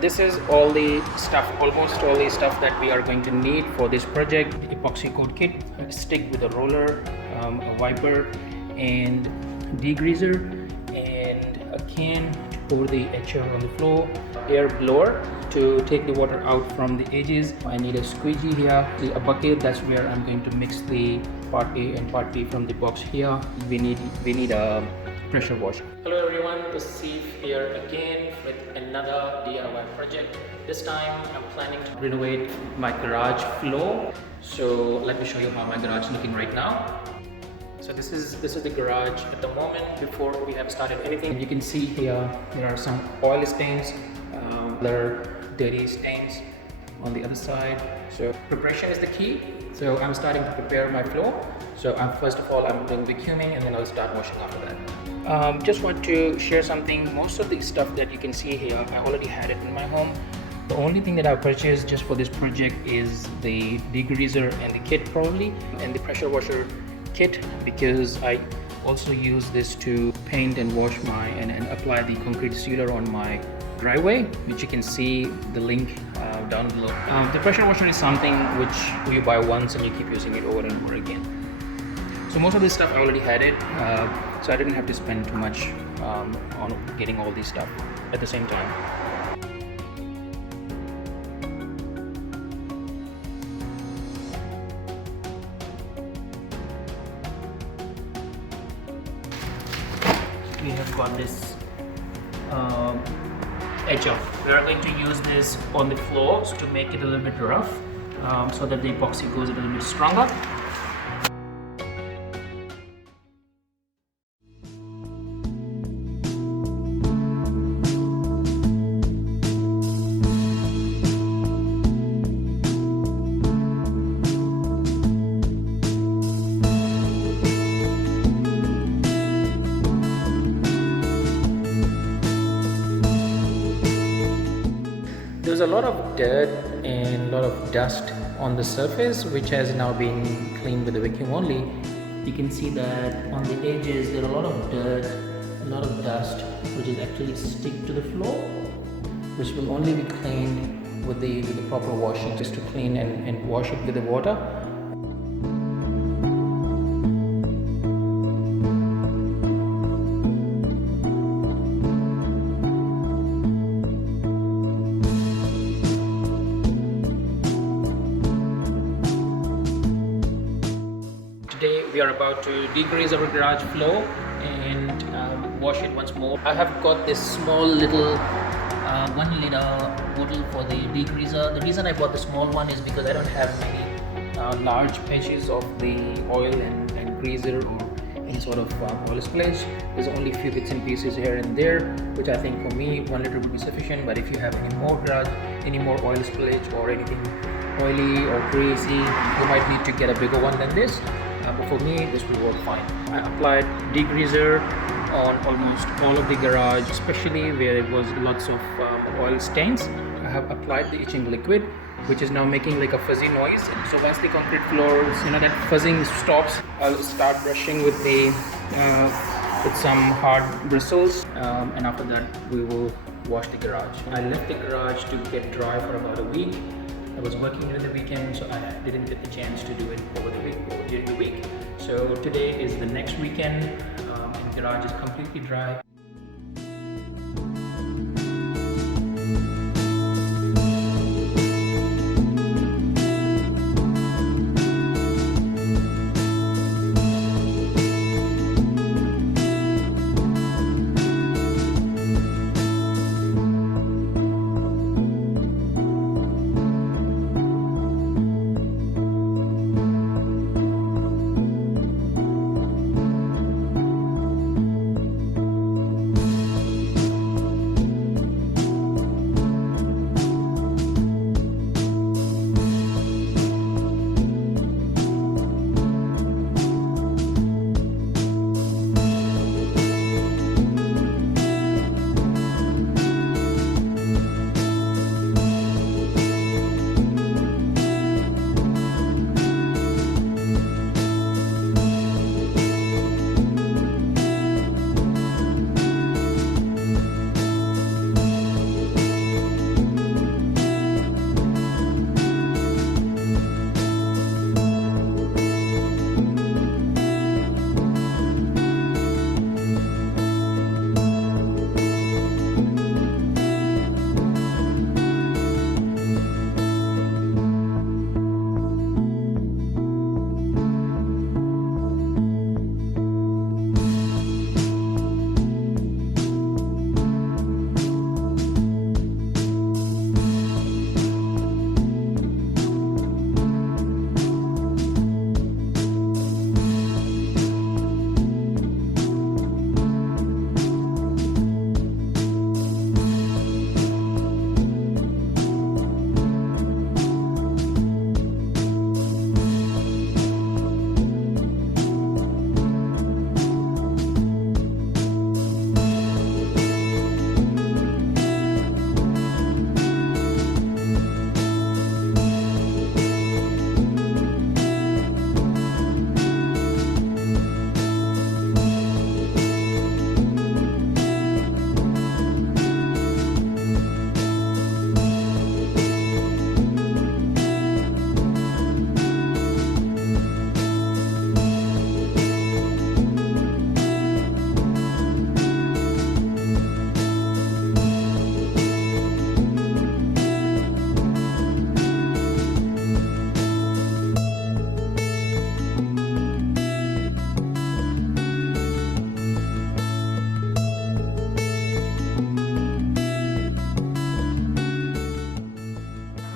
this is all the stuff, almost all the stuff that we are going to need for this project. The epoxy coat kit, a stick with a roller, a wiper and degreaser, and a can to pour the etcher on the floor, air blower to take the water out from the edges. I need a squeegee here, a bucket, that's where I'm going to mix the part A and part B from the box here. We need a pressure washer. Hello everyone, this is Steve here again with another DIY project. This time I'm planning to renovate my garage floor. So let me show you how my garage is looking right now. So this is the garage at the moment before we have started anything. You can see here there are some oil stains, other dirty stains on the other side. So preparation is the key. So I'm starting to prepare my floor. So first of all I'm doing vacuuming and then I'll start washing after that. Just want to share something. Most of the stuff that you can see here, I already had it in my home. The only thing that I purchased just for this project is the degreaser and the kit probably, and the pressure washer kit, because I also use this to paint and wash and apply the concrete sealer on my driveway, which you can see the link down below. The pressure washer is something which you buy once and you keep using it over and over again. So most of this stuff I already had it, so I didn't have to spend too much on getting all these stuff at the same time. We have got this etcher. We are going to use this on the floors to make it a little bit rough, so that the epoxy goes a little bit stronger. There's a lot of dirt and a lot of dust on the surface, which has now been cleaned with the vacuum only. You can see that on the edges there are a lot of dirt, a lot of dust, which is actually stick to the floor, which will only be cleaned with the proper washing, just to clean and wash it with the water. Today we are about to degrease our garage floor and wash it once more. I have got this small little 1 liter bottle for the degreaser. The reason I bought the small one is because I don't have many large patches of the oil and greaser or any sort of oil spillage. There's only a few bits and pieces here and there, which I think for me 1 liter would be sufficient. But if you have any more oil spillage or anything oily or greasy, you might need to get a bigger one than this. But for me this will work fine. I applied degreaser on almost all of the garage, especially where it was lots of oil stains. I have applied the etching liquid, which is now making like a fuzzy noise. So once the concrete floors, that fuzzing stops, I'll start brushing with some hard bristles, and after that we will wash the garage. I left the garage to get dry for about a week. I was working during the weekend, so I didn't get the chance to do it over the week or during the week. So today is the next weekend, and the garage is completely dry.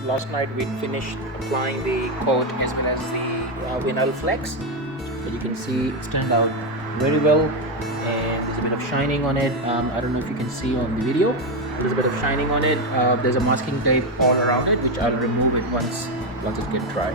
last night we finished applying the coat as well as the vinyl flex. So you can see it's turned out very well, and there's a bit of shining on it. I don't know if you can see on the video. There's a bit of shining on it. There's a masking tape all around it, which I'll remove it once it gets dry.